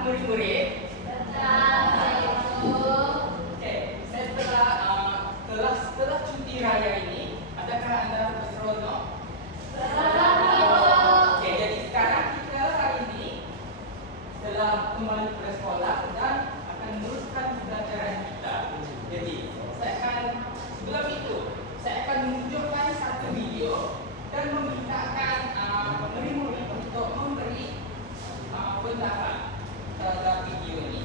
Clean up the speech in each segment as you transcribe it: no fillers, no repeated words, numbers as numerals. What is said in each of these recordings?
murid-murid? Oke, setelah cuti raya ini, adakah Anda berseronok? Oke, jadi sekarang kita hari ini telah kembali ke sekolah dan akan meneruskan pembelajaran kita. Jadi, sebelum itu, saya akan menunjukkan satu video dan memintakan murid-murid untuk memberi pendapat terhadap video ini.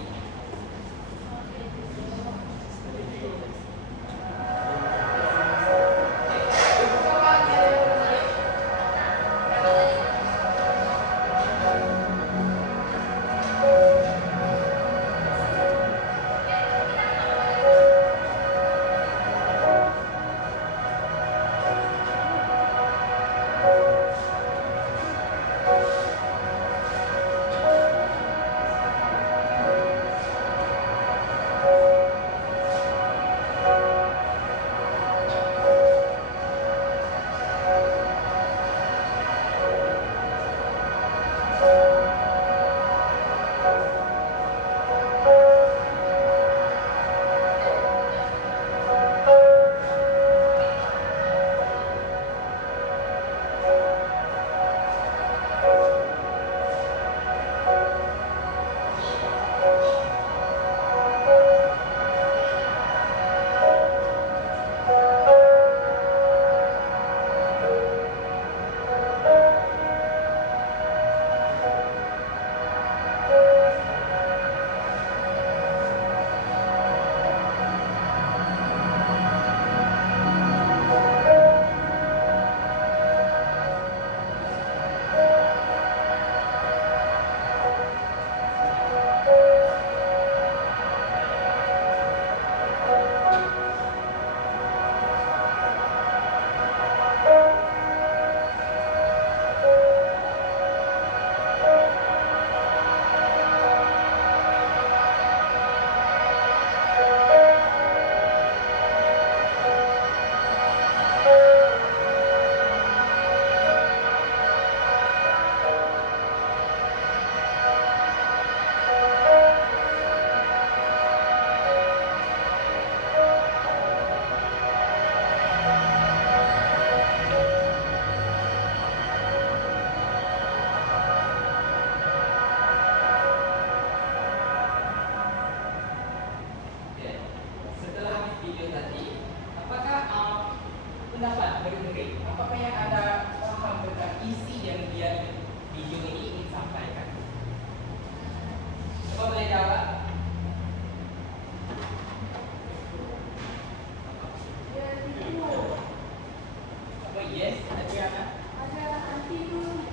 Pendapat murid-murid, apakah yang Anda paham tentang isi yang video ini ingin sampaikan? Coba boleh jawab? Apa yes? Adriana? Ada anti itu.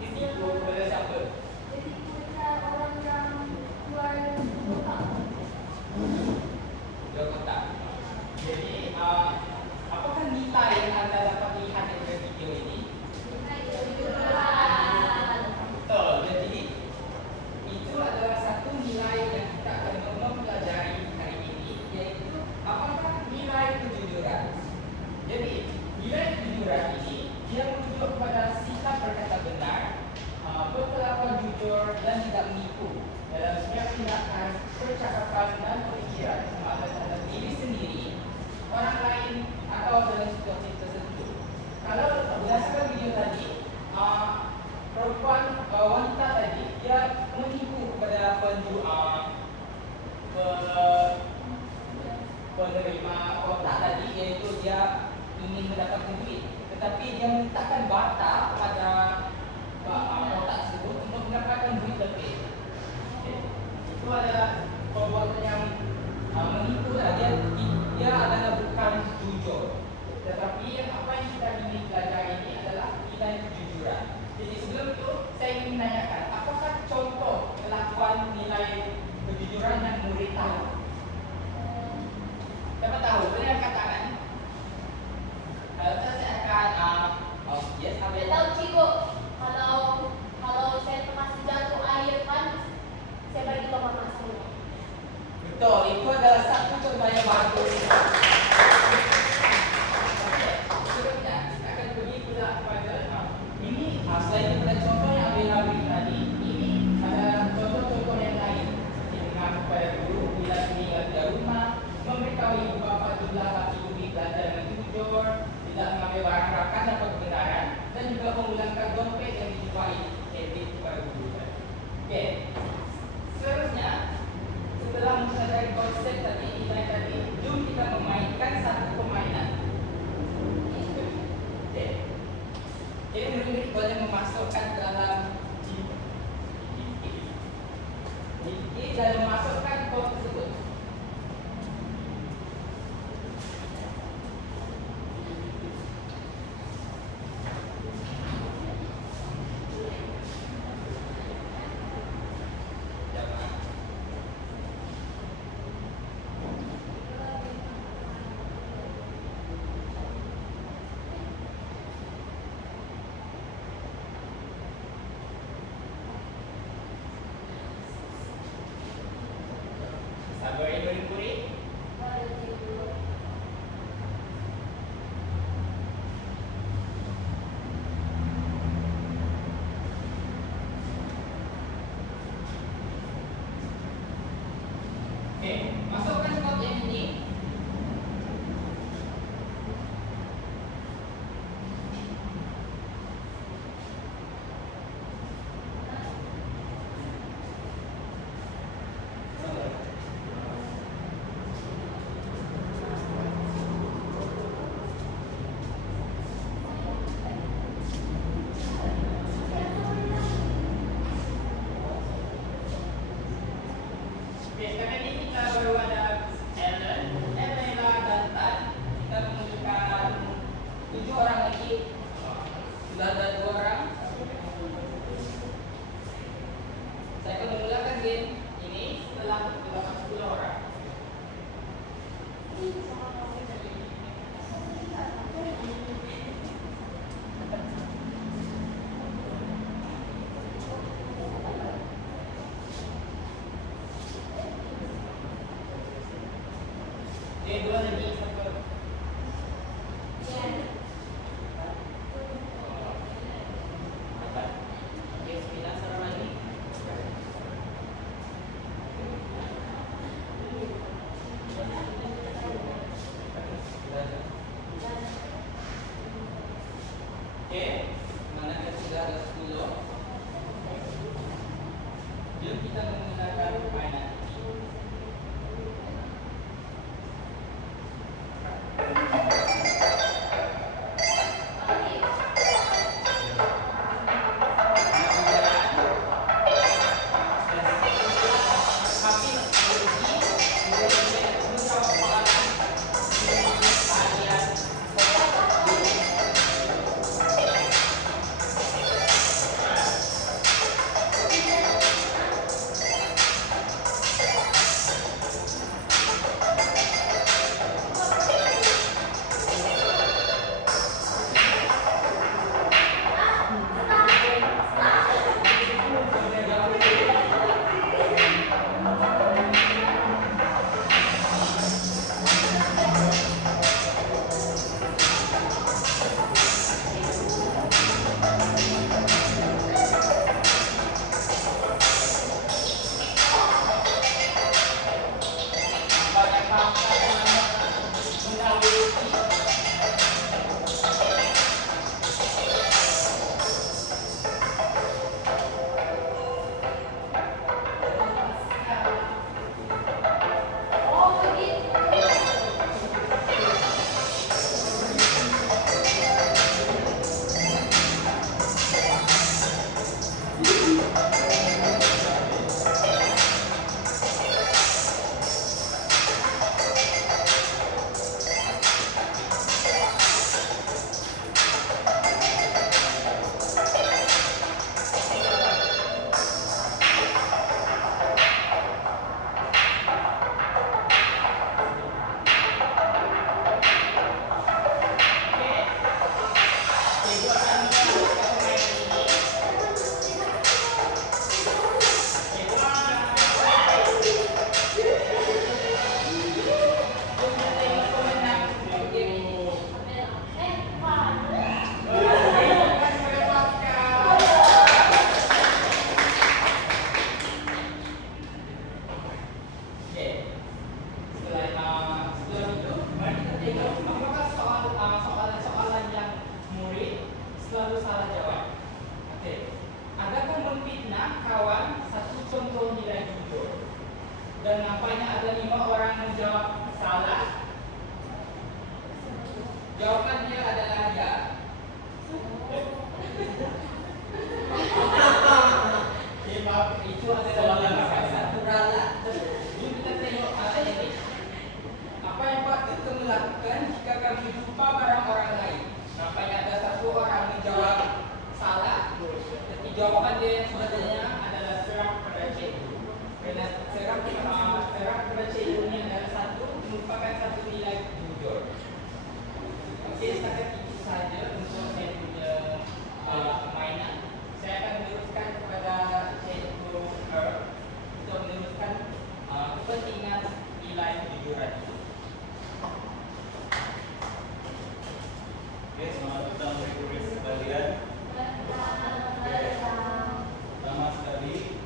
Ditipu kepada siapa? Ditipu dengan orang yang jual kotak. Jual kotak. Jadi, apakah nilai yang Anda dapat lihat dari video ini? Betul. Jadi, itu adalah satu nilai yang kita akan mempelajari hari ini, yaitu apakah nilai kejujuran. Jadi, nilai kejujuran ini dia merujuk kepada sikap berkata benar, berkelakuan jujur dan tidak menipu dalam setiap tindakan, percakapan dan pemikiran, sama ada terhadap diri sendiri, orang lain atau dalam situasi tertentu. Kalau berdasarkan video tadi, perempuan wanita tadi dia menipu kepada penerima kotak tadi, iaitu dia ingin mendapatkan duit, tetapi dia meletakkan bata pada kotak tersebut untuk mendapatkan duit lebih. Okay. Itu adalah perbuatan yang menipu. Dia adalah bukan jujur. Tetapi apa yang kita ingin pelajari ini adalah nilai kejujuran. Jadi sebelum itu saya ingin menanyakan, apakah contoh kelakuan nilai kejujuran yang murid tahu? Siapa tahu? Boleh angkat tangan. Kalau saya akan yes, Saya tahu cikgu, kalau saya termasuk jatuh air panas, saya bagi ke mama saya. betul, itu adalah satu contoh yang bagus. Sebelumnya kita akan pergi pula kepada ini selain daripada contoh yang Abel beri tadi. boleh memasukkan dalam dan memasukkan kod tersebut. Sabar ya murid-murid. Oke, masukkan kod yang ini. Oke, sekarang ini kita baru ada Ellen, Ella, dan Tan. Kita menunjukkan 7 orang lagi. Sudah ada 2 orang. Saya akan memulakan game ini setelah 10 orang. Oke, 2 lagi, 1. Oke, 9 seorang lagi. Oke, mana kita sudah ada 10. Yuk kita menggunakan permainan ini. Dan nampaknya ada 5 orang menjawab salah. Jawaban dia adalah ya. dilakukan jika kami jumpa barang orang lain. Nampaknya ada satu orang menjawab salah. Jadi jawaban dia yang sebenarnya adalah serang pada cikgu. Kerana serang pada cikgu ini adalah merupakan satu nilai jujur. Okey, setakat itu saja untuk saya punya permainan. Saya akan meneruskan kepada cikgu untuk meneruskan kepentingan nilai kejujuran itu. Oke, selamat datang murid-murid sekalian. Pertama sekali,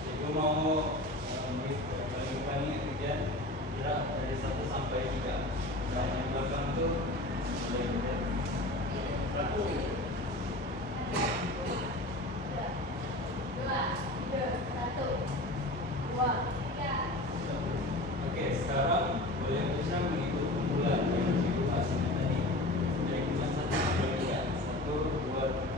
cikgu mau bagi kerjaan kira dari 1 sampai 3. Dan yang belakang itu boleh kerjaan 1. Oke, sekarang boleh ucap mengikut kumpulan yang cikgu kasih tadi. Dari kumpulan 1 sampai 3. 1, 2, 3.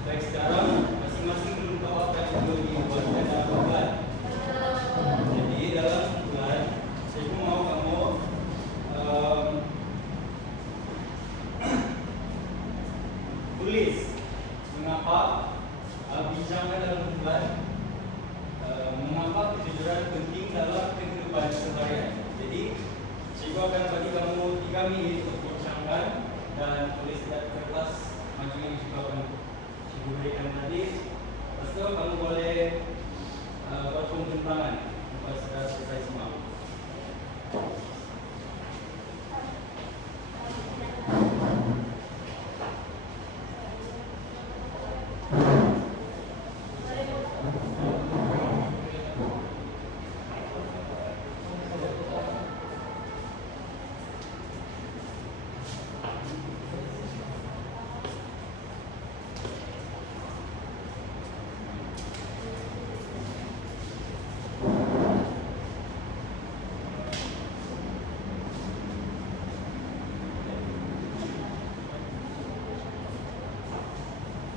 Baik, sekarang masing-masing belum tahu apa yang perlu dibuat dalam kumpulan. Jadi dalam kumpulan, cikgu mau kamu tulis mengapa bincangkan dalam kumpulan, mengapa kejujuran penting dalam kehidupan seharian. Jadi cikgu akan bagi kamu 3 minit untuk bincangkan dan tulis di kertas macam yang juga akan cikgu berikan tadi. Lepas itu kamu boleh buat pembentangan lepas sudah selesai semua.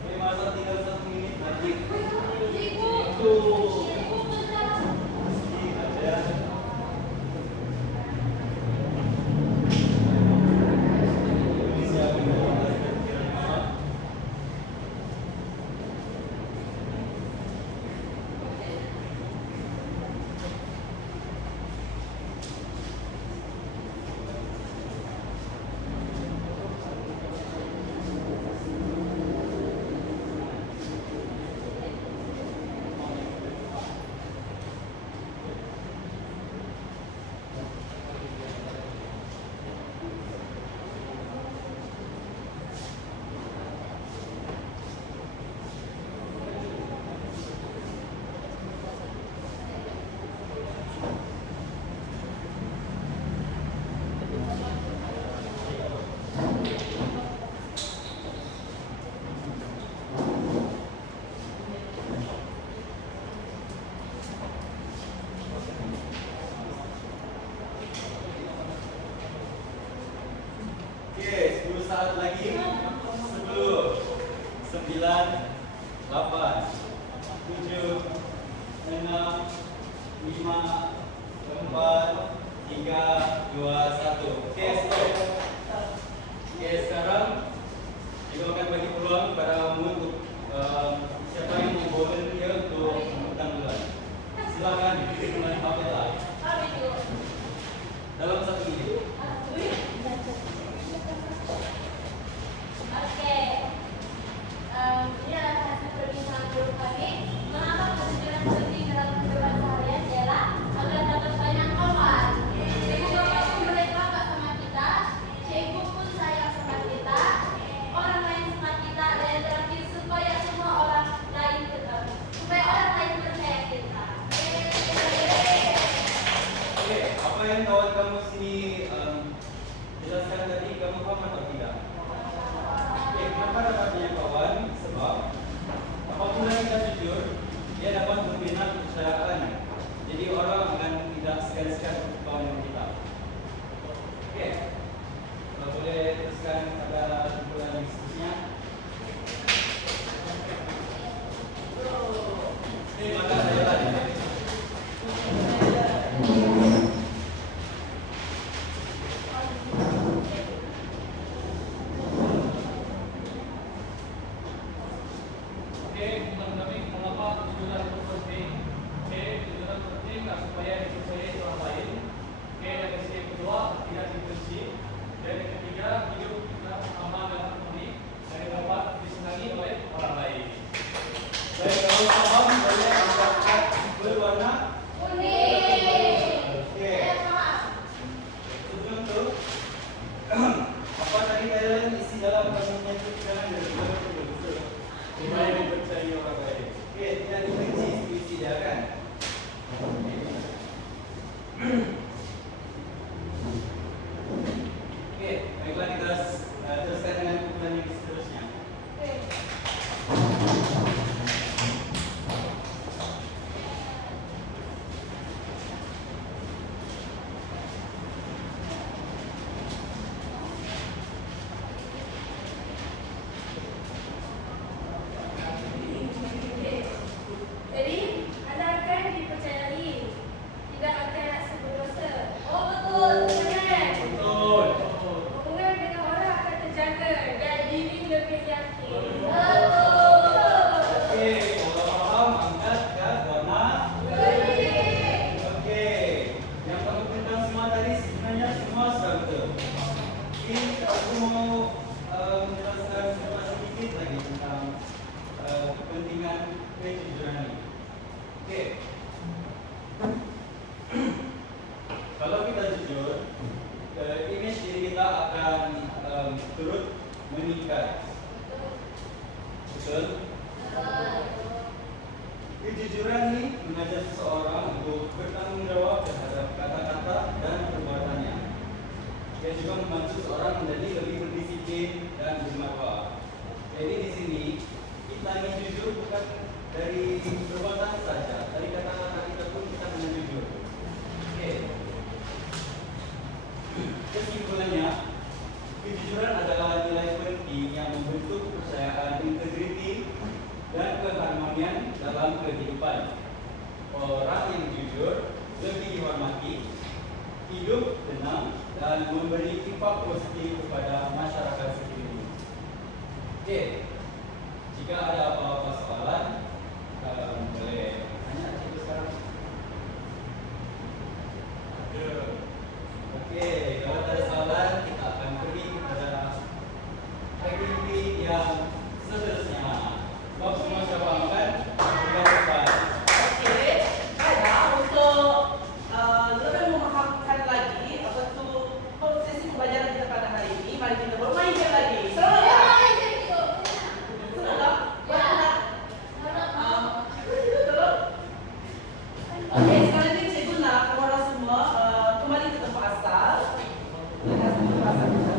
Oke, masa tinggal 1 menit lagi. Oke, 10 saat lagi. 10, 9, 8, 7, 6, 5, 4, 3, 2, 1. Oke, stop. Oke, sekarang cikgu akan bagi peluang kepada kamu untuk siapa yang mau volunteer untuk membentang duluan. Silakan dengan Pamela. Dalam 1 menit. Oke, ini adalah hasil perbincangan guru kami. Mengapa kejujuran penting dalam kehidupan kawan kamu sini jelaskan tadi, kamu paham atau tidak? Oke, kenapa dapat punya kawan? Sebab apabila kita jujur, dia dapat membina kepercayaan. Jadi orang akan tidak segan-segan untuk kawan dengan kita. Oke, kalau boleh teruskan pada kumpulan yang seterusnya. Maka saya tadi. Baik, kalau paham boleh angkat berwarna Kuning. Oke. Saya paham. Sebelum itu, apa tadi kalian isi dalam kamusnya itu jangan betul. Supaya dipercayai orang lain. Oke, tidak dibenci isi dia kan? Oke, baiklah kita teruskan dengan kumpulan yang seterusnya. Jadi, Anda akan dipercayai, tidak akan rasa berdosa. Oh betul, benar. Betul. Hubungan dengan orang akan terjaga dan diri lebih yakin. Oke, kalau paham angkat ke warna. Oke, yang kamu tentang semua tadi sebenarnya semua sudah betul. Ini aku mau menjelaskan sedikit lagi tentang kepentingan kejujuran ini. Oke, kalau kita jujur, image diri kita akan turut meningkat. Betul? Kejujuran ini mengajak seseorang untuk bertanggung jawab terhadap kata-kata dan perbuatannya. Dia juga membantu seorang menjadi lebih berdisiplin dan bermarwah. Jadi di sini kita ingin jujur bukan dari perbuatan saja, dari kata-kata kita pun kita harus jujur. Oke. Kesimpulannya, kejujuran adalah nilai penting yang membentuk kepercayaan, integriti, dan keharmonian dalam kehidupan. Orang yang jujur lebih dihormati, hidup tenang, dan memberi impak positif kepada masyarakat sekeliling. Oke, jika ada apa-apa soalan, boleh tanya cikgu sekarang. Oke, kalau ada soalan, kita akan pergi kepada aktiviti yang seterusnya. Sebab semua sudah paham kan? Bukan depan. Oke, baiklah untuk lebih memahamkan lagi apa itu sesi pembelajaran kita pada hari ini, mari kita bermain game lagi. Seru tak? Seru tak? Benar? Betul? Oke, sekarang ini cikgu nak kamu semua kembali ke tempat asal. Kita ke tempat asal kita.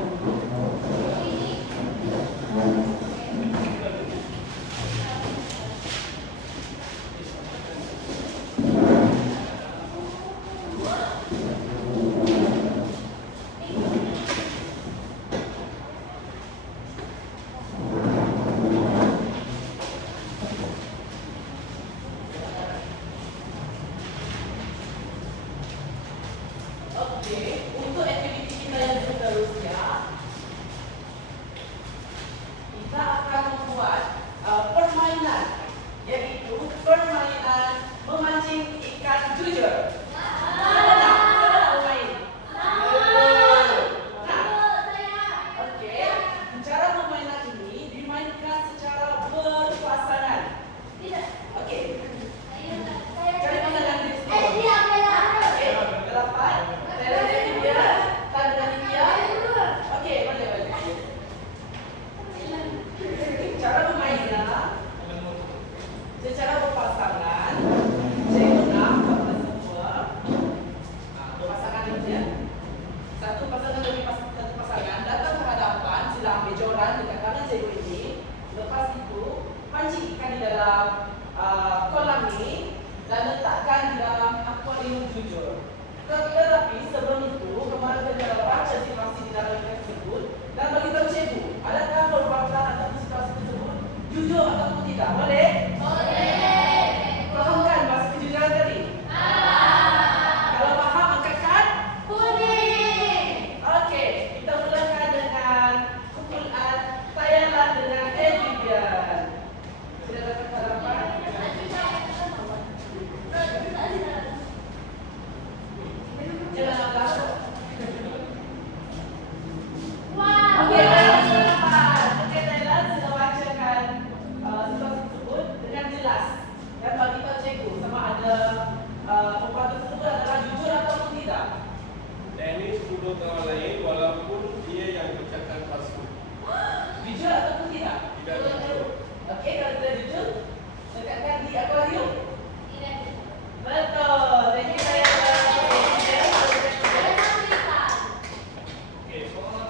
Oke, untuk aktiviti kita yang seterusnya, kita akan membuat permainan, yaitu permainan memancing ikan jujur. Ada tak? Ada tak bermain? Nah, oke. Cara permainan ini dimainkan secara berpasangan. Oke. Cari pasangan di sini. Oke, 8. Saya perbuatan tersebut adalah jujur ataupun tidak? Dennis tuduh kawan lain walaupun dia yang ucapkan palsu. Jujur ataupun tidak? Tidak jujur. Okey, kalau tidak jujur, letakkan di akuarium. Tidak. Betul. Thank you saya. Oke, soal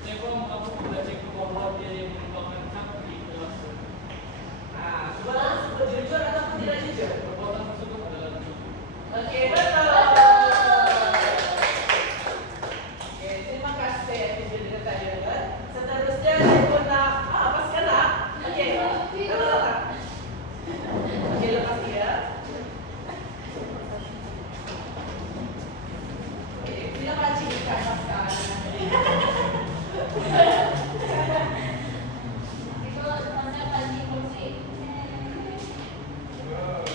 Ceko aku sudah cek bahwa dia yang merupakan hak di kelas. Nah, sebenarnya sebut jujur ataupun tidak jujur? Perbuatan tersebut adalah jujur. Okey, betul. Okey, terima kasih atas video saya. Seterusnya saya pun nak paskan nak. Okey. Lepas. Okey, lepas dia. Okey, sila pancing ikan paskan. Itu tanda pancing musik.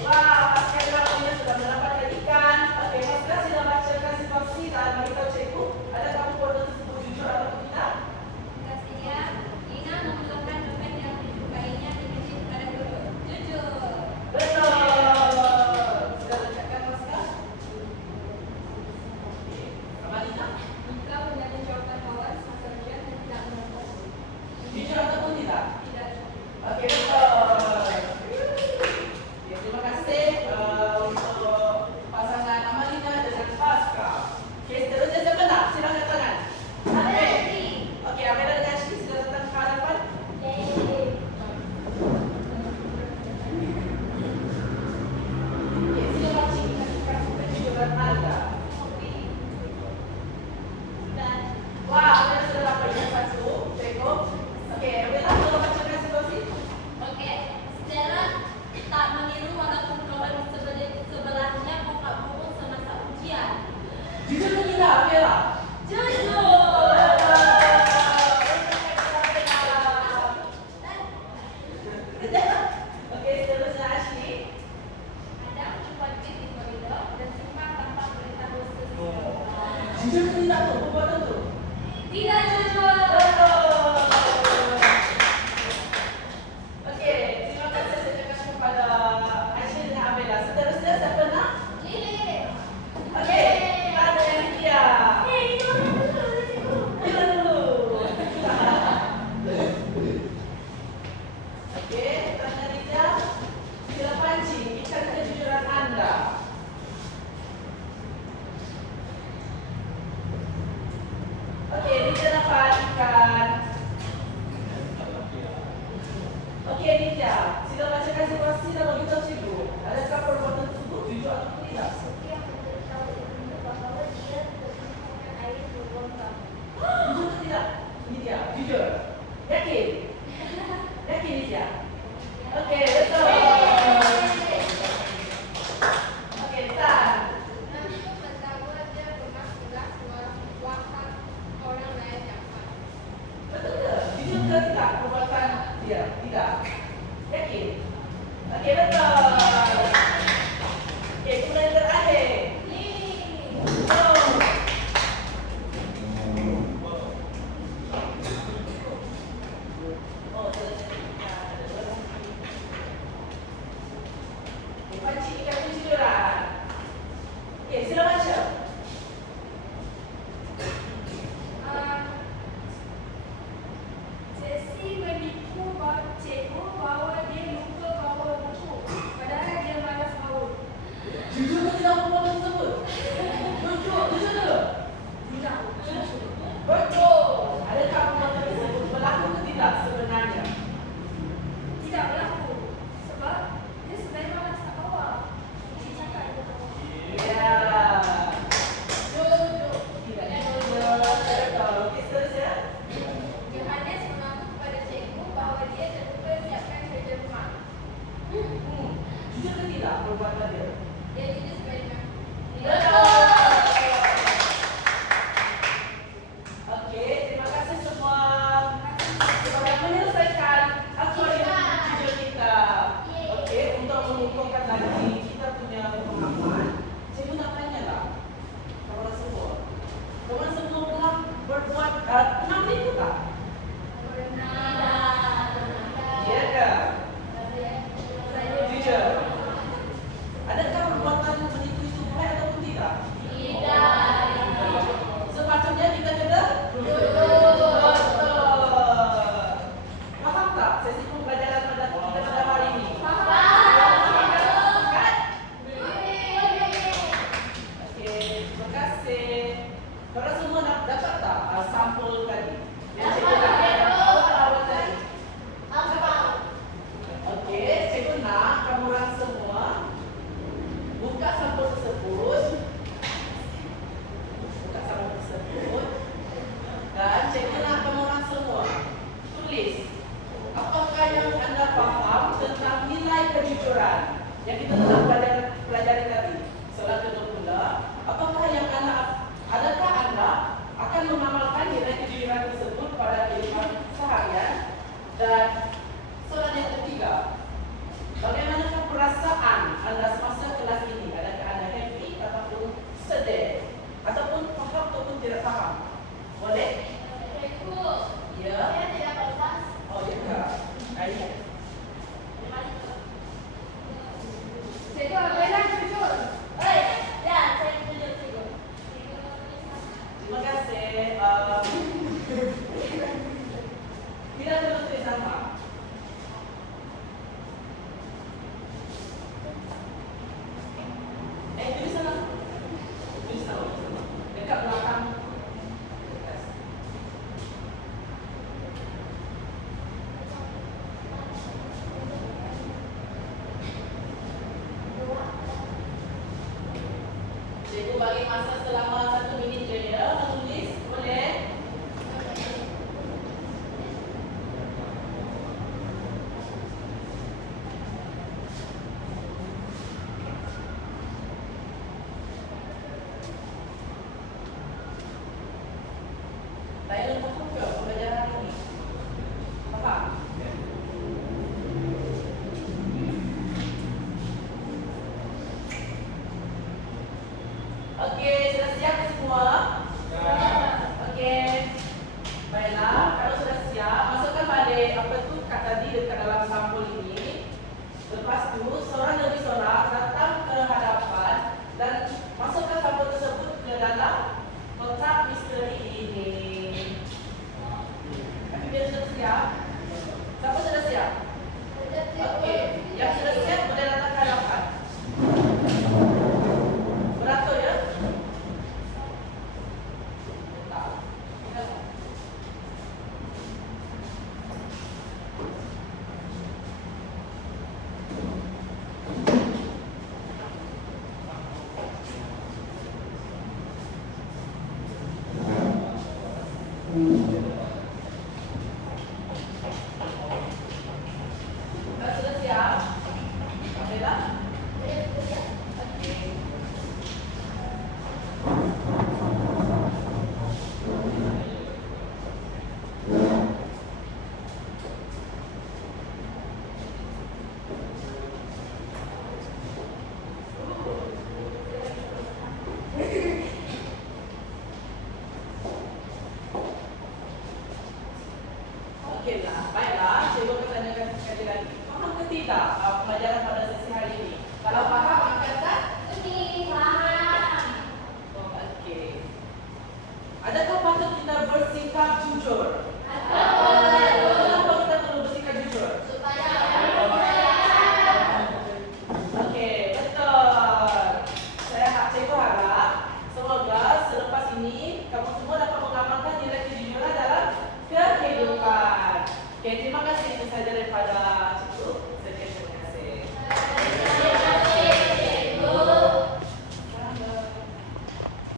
Wah, paskan namanya sudah mendapatkan ikan. Okey, paskan sila bacakan situasi dan beritahu cikgu. Adakah perbuatan tersebut jujur atau tidak? Tugasnya, Ina memerlukan dompet yang dicukainya dikirim kepada guru. Jujur. Betul. Sudah bacakan paskan? Okey. Amalina, Jika menjadi jawaban kawan semasa ujian dan tidak menonton. jujur ataupun tidak? Tidak. Okey, betul. Ya, terima kasih untuk pasangan Amalina dengan Pasca. Okey, seterusnya siapa nak? Silakan tangan. Amel. Okey, Amela dengan Ashley sudah datang ke hadapan. Okey, sila mancing ikan kejujuran anda. Dan Wah, Amela sudah dapat ikan satu. Ceko. Okey, Amela tolong bacakan situasi. oke, Stella tak meniru walaupun kawan sebelahnya buka buku semasa ujian. Jujur atau tidak, Amela? Jujur. Okey, seterusnya Ashley. Anda mencoba tweet di koridor dan simpan tanpa beritahu seseorang. Jujur atau tidak tu perbuatan tu? Tidak jujur. Okey, terima kasih saya ucapkan kepada Ashley dan Amela. Seterusnya siapa nak? Lili. Okey, kita ada yang Lydia. Itu Kita dulu. Okey, tanya Lydia. Sila pancing ikan kejujuran anda. Okey, Lydia dapat ikan. Okey, Lydia. Sila bacakan situasi dan beritahu cikgu. Adakah perbuatan tersebut jujur atau tidak? yang memberitahu ibunya bahwa dia terjun air berbongkar. Jujur atau tidak? Lydia, jujur. Yakin? Yakin, Lydia? Okey, betul. Okey, Tan. Namun pertama dia pernah tugas wakaf orang lain yang pas. Betul ke? Jujur ke tidak perbuatan dia? Tidak. Yakin? Okey, betul. Okey, kemudian yang terakhir. Oh. Oh, okey, pancing ikan kejujuran. Okey, sila baca. Jessie menipu cikgu bahawa dia lupa bawa buku, padahal dia malas bawa. Jujur ke tidak perbuatan tersebut? Jujur, jujur ke? Tidak. Betul. Adakah perbuatan tersebut berlaku ke tidak sebenarnya? Tidak berlaku. Sebab dia sebenarnya malas tak bawa. Dia cakap dia bawa. Ya. Jujur. Tidak jujur. Betul. Okey, seterusnya. Johannes mengaku kepada cikgu bahawa dia terlupa siapkan kerja rumah. Jujur ke tidak perbuatan dia? Dia jujur sebenarnya. Betul. soalan kedua pula, apakah yang adakah Anda akan mengamalkan nilai kejujuran tersebut pada kehidupan seharian? Dan soalan yang ketiga, bagaimanakah perasaan Anda semasa kelas ini? Adakah Anda happy ataupun sedih? Ataupun faham ataupun tidak faham? Boleh? Cikgu, Ya. saya tidak kelas. Oh, ya kak. Ayah. Cikgu, bela jujur. Oi, ya, saya jujur, cikgu. Terima kasih. Tidak perlu tulis nama. Tulis sana. Tulis nama. Dekat belakang. Kertas. Cikgu bagi masa selama 1 minit je ya, menulis. Boleh? Saya faham ke pembelajaran ini? Faham? Okey, sudah siap semua? Okey. Baiklah, kalau sudah siap, masukkan balik apa tu kat tadi dekat dalam sampul ini. Lepas tu, seorang demi seorang datang ke hadapan dan masukkan sampul tersebut ke dalam kotak misteri ini. Tapi dia sudah siap? Siapa sudah siap? Okey, yang sudah siap boleh datang ke hadapan. Beratur ya? Tak. Sudah siap? Okeylah? Okey. Okeylah, baiklah. Cikgu akan tanyakan sekali lagi. Faham ke tidak pelajaran pada sesi hari ini? Kalau faham, angkatkan. Ini paham. Oh, okey. Adakah patut kita bersikap jujur? Kenapa kita perlu bersikap jujur? Supaya Okey, betul. Cikgu harap semoga selepas ini kamu semua dapat mengamalkan nilai kejujuran dalam kehidupan. Okey, terima kasih itu saja daripada